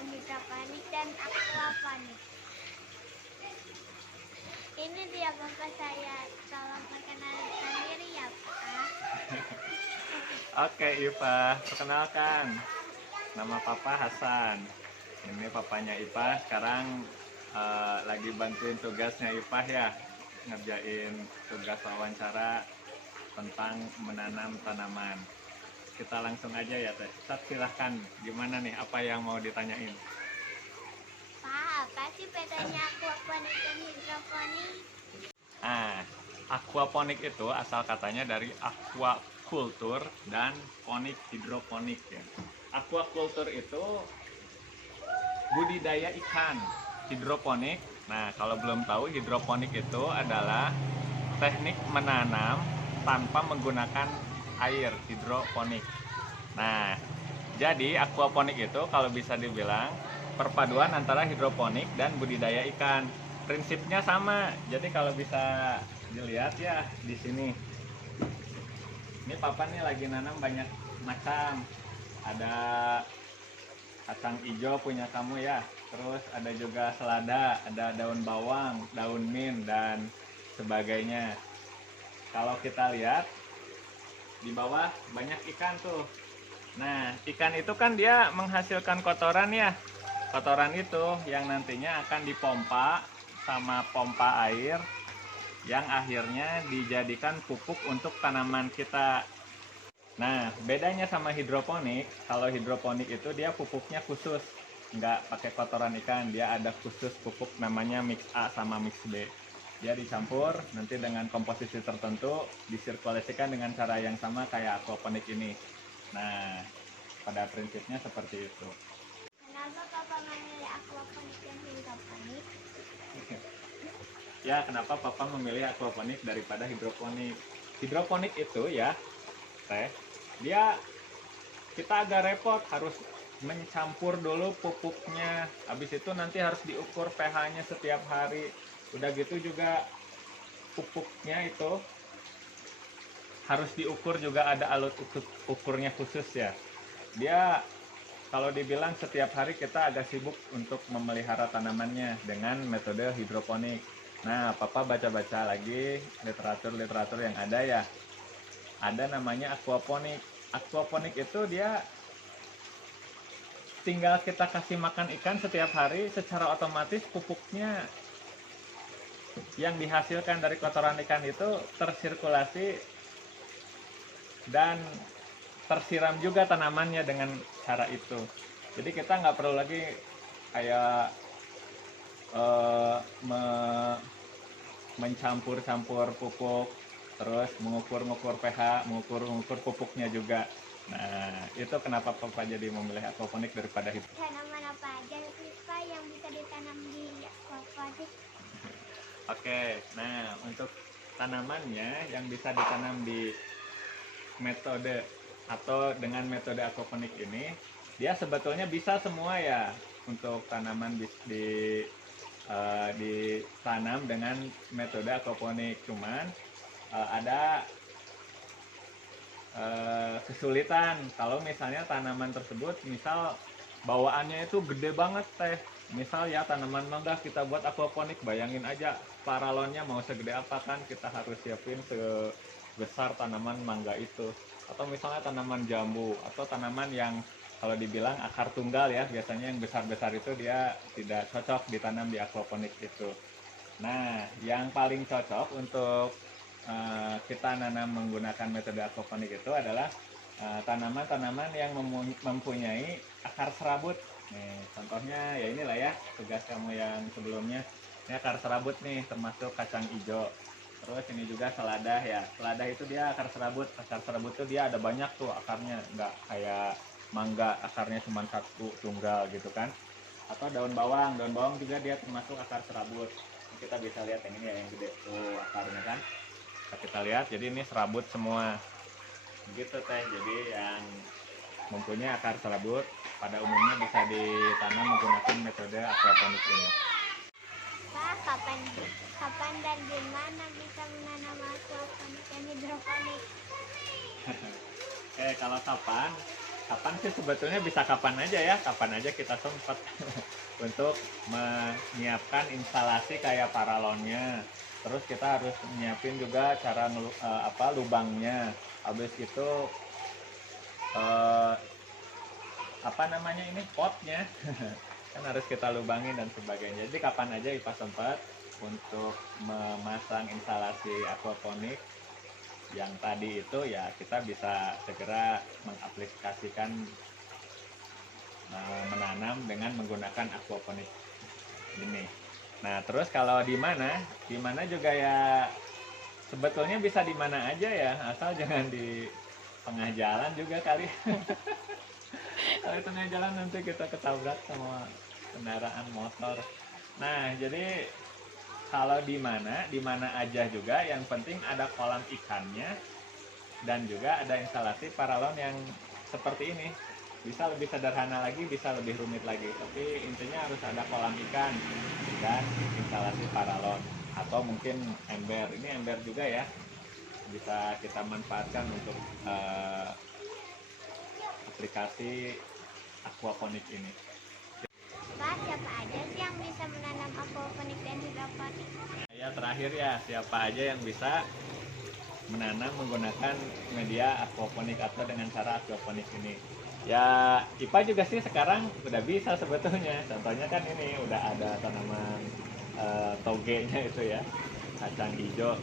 tentang hidroponik dan aquaponik. Ini dia bapak saya, tolong perkenalkan diri ya Pak. Oke Ipa, perkenalkan, nama Papa Hasan. Ini papanya Ipa, sekarang lagi bantuin tugasnya Ipa ya, ngerjain tugas wawancara tentang menanam tanaman. Kita langsung aja ya Teh. Silahkan, gimana nih, apa yang mau ditanyain? Pak, apa sih bedanya aquaponik dan hidroponik? Aquaponik itu asal katanya dari aquaculture dan ponik hidroponik ya. Aquaculture itu budidaya ikan. Hidroponik, nah kalau belum tahu, hidroponik itu adalah teknik menanam tanpa menggunakan air, hidroponik. Nah, jadi aquaponik itu kalau bisa dibilang perpaduan antara hidroponik dan budidaya ikan. Prinsipnya sama. Jadi kalau bisa dilihat ya di sini. Ini Papa nih lagi nanam banyak macam. Ada kacang hijau punya kamu ya. Terus ada juga selada, ada daun bawang, daun mint dan sebagainya. Kalau kita lihat di bawah banyak ikan tuh. Nah, ikan itu kan dia menghasilkan kotoran ya. Kotoran itu yang nantinya akan dipompa sama pompa air yang akhirnya dijadikan pupuk untuk tanaman kita. Nah, bedanya sama hidroponik, kalau hidroponik itu dia pupuknya khusus, nggak pakai kotoran ikan, dia ada khusus pupuk namanya mix A sama mix B. Dia dicampur nanti dengan komposisi tertentu, disirkulasikan dengan cara yang sama kayak aquaponik ini. Nah, pada prinsipnya seperti itu. Kenapa Papa memilih aquaponik dan hidroponik? Ya, kenapa Papa memilih aquaponik daripada hidroponik? Hidroponik itu ya, Teh, dia kita agak repot, harus mencampur dulu pupuknya. Habis itu nanti harus diukur pH-nya setiap hari. Udah gitu juga pupuknya itu harus diukur, juga ada alat ukurnya khusus ya. Dia kalau dibilang setiap hari kita agak sibuk untuk memelihara tanamannya dengan metode hidroponik. Nah, Papa baca-baca lagi literatur yang ada ya. Ada namanya aquaponik. Aquaponik itu dia tinggal kita kasih makan ikan setiap hari, secara otomatis pupuknya yang dihasilkan dari kotoran ikan itu tersirkulasi dan tersiram juga tanamannya dengan cara itu. Jadi kita nggak perlu lagi kayak mencampur-campur pupuk, terus mengukur pH, mengukur pupuknya juga. Nah, itu kenapa Papa jadi memilih aquaponik daripada hidroponik. Tanaman apa aja sih Pak yang bisa ditanam di aquaponik? Oke, nah untuk tanamannya yang bisa ditanam di metode atau dengan metode aquaponik ini, dia sebetulnya bisa semua ya. Untuk tanaman ditanam dengan metode aquaponik, cuman ada kesulitan kalau misalnya tanaman tersebut misal bawaannya itu gede banget Teh. Misal ya tanaman mangga kita buat aquaponik, bayangin aja paralonnya mau segede apa, kan kita harus siapin sebesar tanaman mangga itu. Atau misalnya tanaman jambu atau tanaman yang kalau dibilang akar tunggal ya, biasanya yang besar-besar itu dia tidak cocok ditanam di aquaponik itu. Nah, yang paling cocok untuk kita nanam menggunakan metode aquaponik itu adalah tanaman-tanaman yang mempunyai akar serabut. Nih, contohnya ya inilah ya, tugas kamu yang sebelumnya. Ini akar serabut nih, termasuk kacang hijau. Terus ini juga selada ya. Selada itu dia akar serabut. Akar serabut itu dia ada banyak tuh akarnya, nggak kayak mangga akarnya cuma satu tunggal gitu kan. Atau daun bawang juga dia termasuk akar serabut. Kita bisa lihat yang ini ya, yang gede tuh akarnya kan. Kita lihat, jadi ini serabut semua gitu Teh. Jadi yang mempunyai akar serabut pada umumnya bisa ditanam menggunakan metode aquaponik ini. Pak, kapan dan di mana bisa menanam aquaponik dan hidroponik? Oke, kalau kapan kapan sih sebetulnya, bisa kapan aja ya, kapan aja kita sempat untuk menyiapkan instalasi kayak paralonnya. Terus kita harus nyiapin juga cara lubangnya. Habis itu eh, apa namanya ini, potnya kan harus kita lubangin dan sebagainya. Jadi kapan aja IPA sempat untuk memasang instalasi aquaponik yang tadi itu, ya kita bisa segera mengaplikasikan menanam dengan menggunakan aquaponik ini. Nah, terus kalau di mana juga ya sebetulnya bisa di mana aja ya, asal jangan di tengah jalan juga kali. Kalau di tengah jalan nanti kita ketabrak sama kendaraan motor. Nah, jadi kalau di mana aja juga, yang penting ada kolam ikannya dan juga ada instalasi paralon yang seperti ini. Bisa lebih sederhana lagi, bisa lebih rumit lagi, tapi intinya harus ada kolam ikan dan instalasi paralon atau mungkin ember. Ini ember juga ya, bisa kita manfaatkan untuk aplikasi aquaponik ini. Pak, siapa aja sih yang bisa menanam aquaponik dan hidroponik? Nah, ya terakhir ya, siapa aja yang bisa menanam menggunakan media aquaponik atau dengan cara aquaponik ini. Ya, IPA juga sih sekarang udah bisa sebetulnya. Contohnya kan ini udah ada tanaman togenya itu ya, kacang hijau.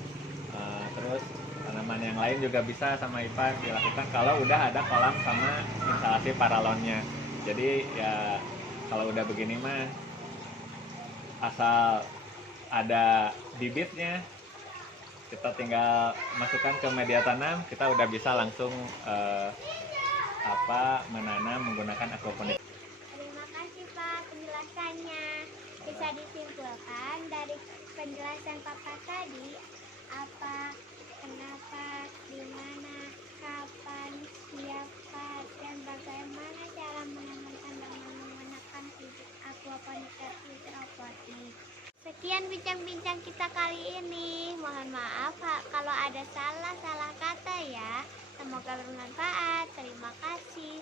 Terus tanaman yang lain juga bisa sama IPA dilakukan kalau udah ada kolam sama instalasi paralonnya. Jadi ya kalau udah begini mah asal ada bibitnya, kita tinggal masukkan ke media tanam, kita udah bisa langsung menanam menggunakan aquaponik. Terima kasih Pak penjelasannya. Bisa disimpulkan dari penjelasan Papa tadi, apa, kenapa, di mana, kapan, siapa, dan bagaimana cara menanamkan dengan menggunakan aquaponik dan hidroponik. Sekian bincang-bincang kita kali ini. Mohon maaf kalau ada salah kata ya. Semoga bermanfaat. Terima kasih.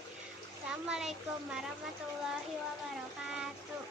Assalamualaikum warahmatullahi wabarakatuh.